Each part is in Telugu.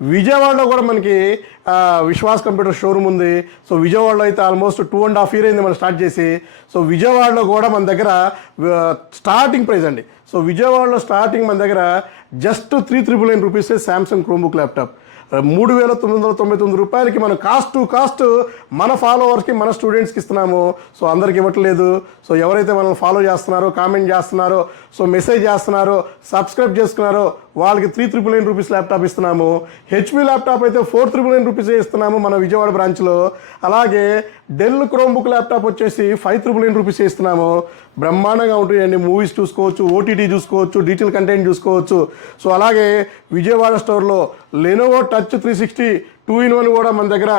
విజయవాడలో కూడా మనకి విశ్వాస్ కంప్యూటర్ షోరూమ్ ఉంది. సో విజయవాడలో అయితే ఆల్మోస్ట్ 2.5 years అయింది మనం స్టార్ట్ చేసి. సో విజయవాడలో కూడా మన దగ్గర స్టార్టింగ్ ప్రైస్ అండి. సో విజయవాడలో స్టార్టింగ్ మన దగ్గర జస్ట్ 3,999 రూపీసే శాంసంగ్ క్రోమ్బుక్ ల్యాప్టాప్. 3,999 రూపాయలకి మనం కాస్ట్ టు కాస్ట్ మన ఫాలోవర్స్కి మన స్టూడెంట్స్కి ఇస్తున్నాము. సో అందరికి ఇవ్వట్లేదు. సో ఎవరైతే మనల్ని ఫాలో చేస్తున్నారో, కామెంట్ చేస్తున్నారో, సో మెసేజ్ చేస్తున్నారో, సబ్స్క్రైబ్ చేసుకున్నారో వాళ్ళకి 3,999 రూపీస్ ల్యాప్టాప్ ఇస్తున్నాము. హెచ్పి ల్యాప్టాప్ అయితే 4,999 రూపీసే ఇస్తున్నాము మన విజయవాడ బ్రాంచ్లో. అలాగే డెల్ క్రోమ్బుక్ ల్యాప్టాప్ వచ్చేసి 5,999 రూపీస్ ఇస్తున్నాము. బ్రహ్మాండంగా ఉంటాయండి. మూవీస్ చూసుకోవచ్చు, ఓటీటీ చూసుకోవచ్చు, డిజిటల్ కంటెంట్ చూసుకోవచ్చు. సో అలాగే విజయవాడ స్టోర్లో లెనోవో టచ్ 360 2-in-1 కూడా మన దగ్గర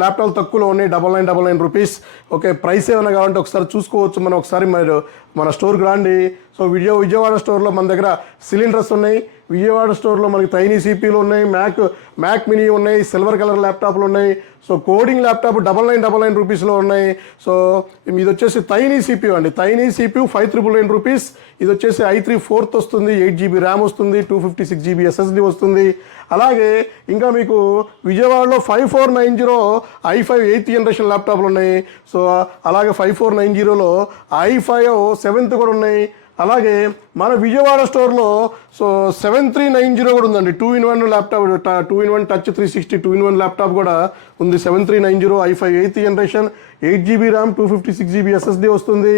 ల్యాప్టాప్ తక్కువలో ఉన్నాయి. 999 రూపీస్. ఓకే, ప్రైస్ ఏమైనా కావాలంటే ఒకసారి చూసుకోవచ్చు. మనం ఒకసారి మీరు మన స్టోర్కి రండి. సో విజయవాడ స్టోర్లో మన దగ్గర సిలిండర్స్ ఉన్నాయి. విజయవాడ స్టోర్లో మనకి టైనీ సిపిలు ఉన్నాయి, మ్యాక్ మినీ ఉన్నాయి, సిల్వర్ కలర్ ల్యాప్టాప్లు ఉన్నాయి. సో కోడింగ్ ల్యాప్టాప్ 999 రూపీస్లో ఉన్నాయి. సో ఇది వచ్చేసి టైనీ సిపియూ అండి. Tiny CPU 5,999 rupees. ఇది వచ్చేసి i3 4th వస్తుంది, 8GB ర్యామ్ వస్తుంది, 256GB SSD వస్తుంది. అలాగే ఇంకా మీకు విజయవాడలో 5490 i5 8th జనరేషన్ ల్యాప్టాప్లు ఉన్నాయి. సో అలాగే 5490లో i5 7th కూడా ఉన్నాయి. అలాగే మన విజయవాడ స్టోర్లో సో 7390 కూడా ఉందండి. 2-in-1 laptop, 2-in-1 touch 360 2-in-1 laptop కూడా ఉంది. 7390 i5 8th generation, 8GB RAM, 256GB SSD వస్తుంది.